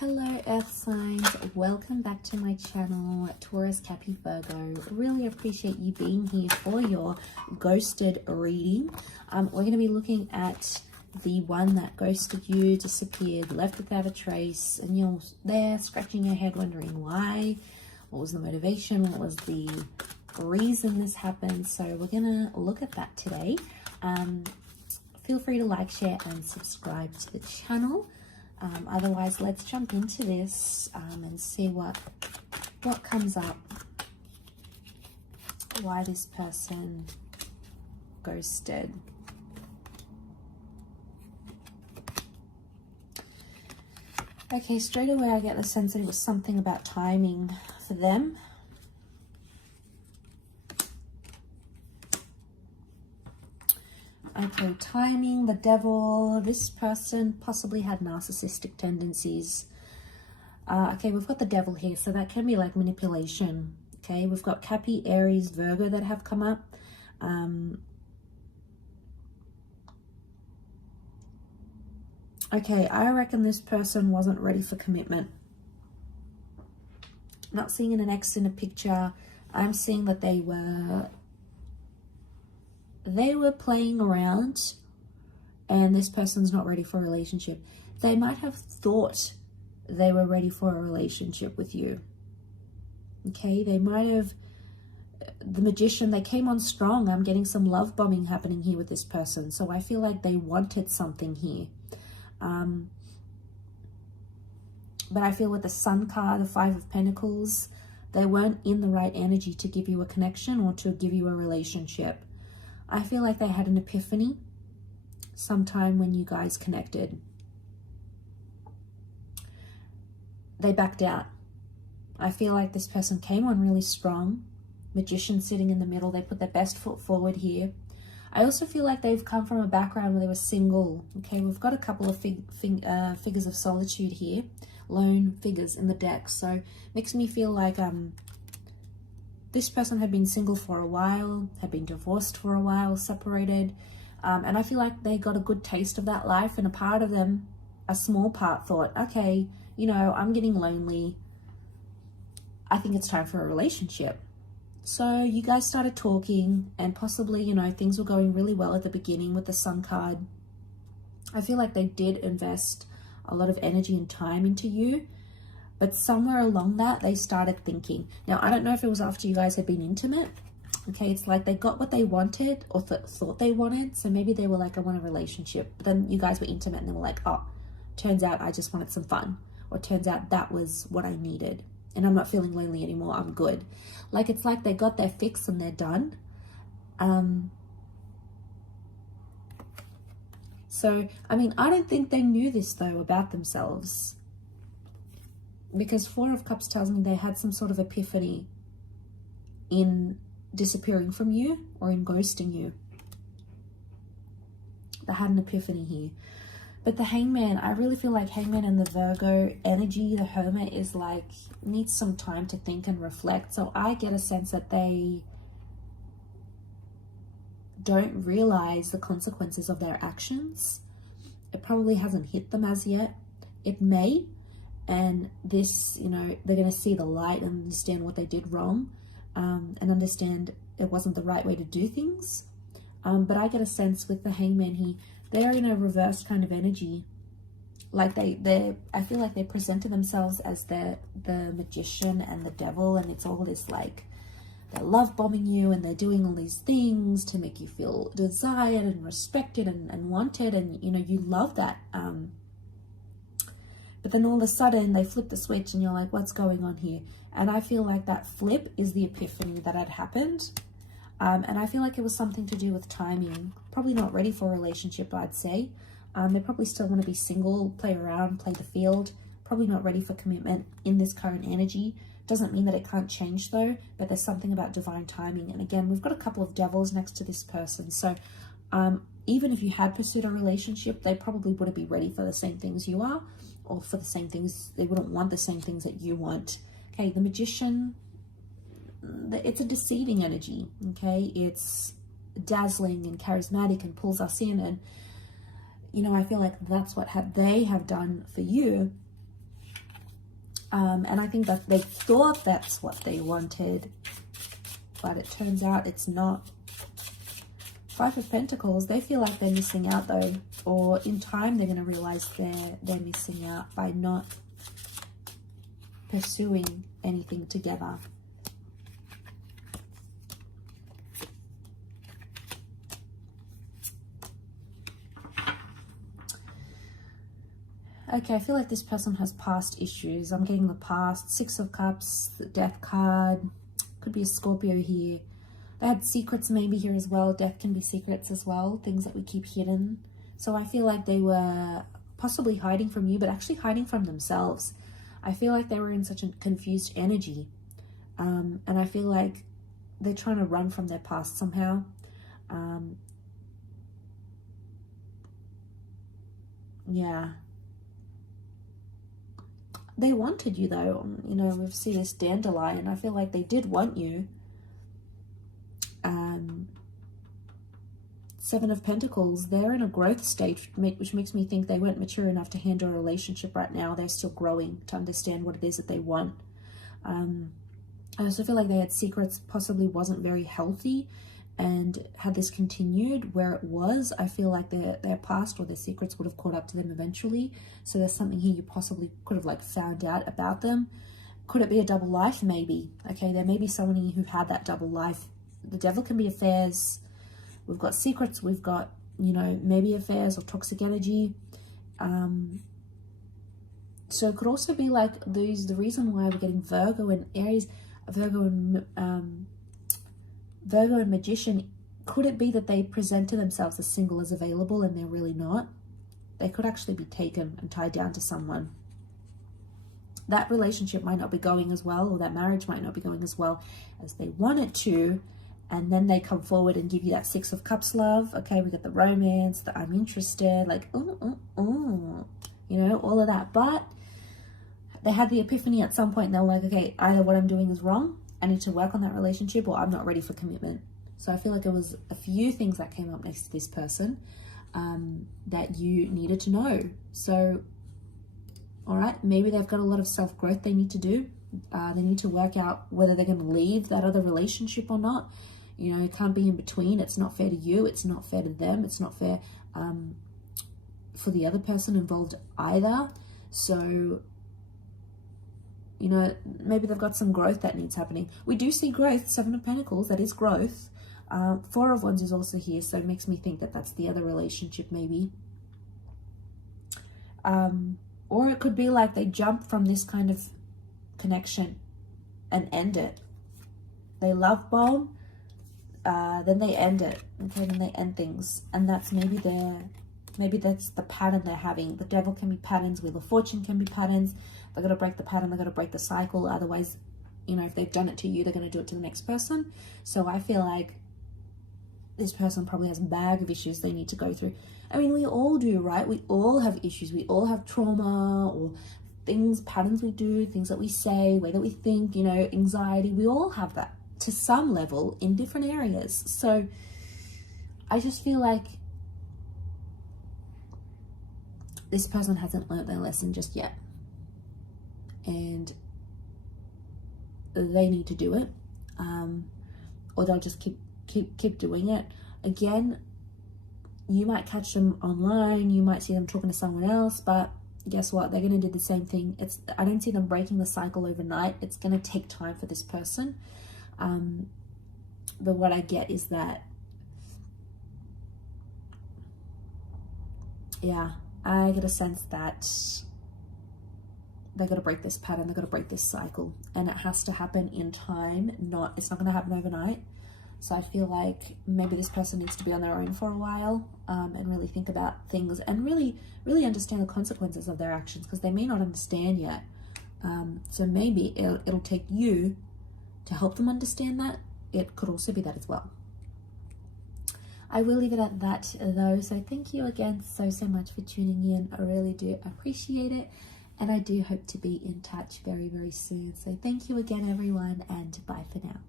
Hello Earth signs, welcome back to my channel, Taurus, Capricorn, Virgo. Really appreciate you being here for your ghosted reading. We're going to be looking at the one that ghosted you, disappeared, left without a trace, and you're there scratching your head wondering why, what was the motivation, what was the reason this happened. So we're going to look at that today. Feel free to like, share, and subscribe to the channel. Otherwise, let's jump into this and see what comes up, why this person ghosted. Okay, straight away I get the sense that it was something about timing for them. Okay, timing, the devil. This person possibly had narcissistic tendencies. Okay, we've got the devil here, so that can be like manipulation. Okay, we've got Capricorn, Aries, Virgo that have come up. Okay, I reckon this person wasn't ready for commitment. Not seeing an ex in a picture. I'm seeing that they were playing around and this person's not ready for a relationship. They might have thought they were ready for a relationship with you. Okay, they might have, the Magician, they came on strong. I'm getting some love bombing happening here with this person. So I feel like they wanted something here. But I feel with the Sun card, the Five of Pentacles, they weren't in the right energy to give you a connection or to give you a relationship. I feel like they had an epiphany sometime when you guys connected. They backed out. I feel like this person came on really strong. Magician sitting in the middle. They put their best foot forward here. I also feel like they've come from a background where they were single. Okay, we've got a couple of figures of solitude here. Lone figures in the deck. So makes me feel like this person had been single for a while, had been divorced for a while, separated. And I feel like they got a good taste of that life. And a part of them, a small part, thought, okay, you know, I'm getting lonely. I think it's time for a relationship. So you guys started talking and possibly, you know, things were going really well at the beginning with the Sun card. I feel like they did invest a lot of energy and time into you. But somewhere along that, they started thinking. Now, I don't know if it was after you guys had been intimate. Okay, it's like they got what they wanted or thought they wanted. So maybe they were like, I want a relationship. But then you guys were intimate and they were like, oh, turns out I just wanted some fun. Or turns out that was what I needed. And I'm not feeling lonely anymore. I'm good. Like, it's like they got their fix and they're done. So, I mean, I don't think they knew this, though, about themselves. Because Four of Cups tells me they had some sort of epiphany in disappearing from you or in ghosting you. They had an epiphany here. But the Hangman, I really feel like Hangman and the Virgo energy, the Hermit, is like, needs some time to think and reflect. So I get a sense that they don't realize the consequences of their actions. It probably hasn't hit them as yet. It may. And this, you know, they're going to see the light and understand what they did wrong, and understand it wasn't the right way to do things. But I get a sense with the Hangman here, they're in a reverse kind of energy. Like I feel like they presented themselves as the Magician and the Devil, and it's all this like, they're love bombing you and they're doing all these things to make you feel desired and respected and wanted, and you know, you love that. But then all of a sudden they flip the switch and you're like, what's going on here? And I feel like that flip is the epiphany that had happened. And I feel like it was something to do with timing. Probably not ready for a relationship, I'd say. They probably still want to be single, play around, play the field. Probably not ready for commitment in this current energy. Doesn't mean that it can't change though, but there's something about divine timing. And again, we've got a couple of devils next to this person. So even if you had pursued a relationship, they probably wouldn't be ready for the same things you are, or for the same things, they wouldn't want the same things that you want. Okay, the Magician, it's a deceiving energy, okay? It's dazzling and charismatic and pulls us in, and you know, I feel like that's what they have done for you. And I think that they thought that's what they wanted, but it turns out it's not. Five of Pentacles, they feel like they're missing out though, or in time they're going to realize they're missing out by not pursuing anything together. Okay, I feel like this person has past issues. I'm getting the past. Six of Cups, the Death card. Could be a Scorpio here. They had secrets maybe here as well. Death can be secrets as well. Things that we keep hidden. So I feel like they were possibly hiding from you, but actually hiding from themselves. I feel like they were in such a confused energy. And I feel like they're trying to run from their past somehow. Yeah. They wanted you though, you know, we see this dandelion. I feel like they did want you. Seven of Pentacles, they're in a growth stage, which makes me think they weren't mature enough to handle a relationship right now. They're still growing to understand what it is that they want. I also feel like they had secrets, possibly wasn't very healthy, and had this continued where it was, I feel like their past or their secrets would have caught up to them eventually. So there's something here you possibly could have like found out about them. Could it be a double life? Maybe. Okay, there may be someone here who had that double life. The Devil can be affairs. We've got secrets. We've got, you know, maybe affairs or toxic energy. So it could also be like the reason why we're getting Virgo and Aries, Virgo and Magician. Could it be that they present to themselves as single as available and they're really not? They could actually be taken and tied down to someone. That relationship might not be going as well, or that marriage might not be going as well as they want it to. And then they come forward and give you that Six of Cups love. Okay, we got the romance, the I'm interested, like, you know, all of that. But they had the epiphany at some point and they were like, okay, either what I'm doing is wrong, I need to work on that relationship, or I'm not ready for commitment. So I feel like it was a few things that came up next to this person that you needed to know. So, all right, maybe they've got a lot of self-growth they need to do. They need to work out whether they're going to leave that other relationship or not. You know, it can't be in between. It's not fair to you. It's not fair to them. It's not fair for the other person involved either. So, you know, maybe they've got some growth that needs happening. We do see growth. Seven of Pentacles, that is growth. Four of Wands is also here, so it makes me think that that's the other relationship maybe. Or it could be like they jump from this kind of connection and end it. They love bomb, then they end it. Okay, then they end things. And that's maybe that's the pattern they're having. The Devil can be patterns, Wheel of Fortune can be patterns. They've got to break the pattern, they've got to break the cycle. Otherwise, you know, if they've done it to you, they're going to do it to the next person. So I feel like this person probably has a bag of issues they need to go through. I mean, we all do, right? We all have issues. We all have trauma or things, patterns we do, things that we say, way that we think, you know, anxiety. We all have that to some level in different areas. So I just feel like this person hasn't learned their lesson just yet. And they need to do it. Or they'll just keep doing it. Again, you might catch them online, you might see them talking to someone else, but guess what? They're going to do the same thing. I don't see them breaking the cycle overnight. It's going to take time for this person. But what I get is that, yeah, I get a sense that they've got to break this pattern, they've got to break this cycle, and it has to happen in time. It's not going to happen overnight. So I feel like maybe this person needs to be on their own for a while, and really think about things and really understand the consequences of their actions, because they may not understand yet. So maybe it'll take you to help them understand that. It could also be that as well. I will leave it at that though. So thank you again so much for tuning in. I really do appreciate it. And I do hope to be in touch very, very soon. So thank you again, everyone, and bye for now.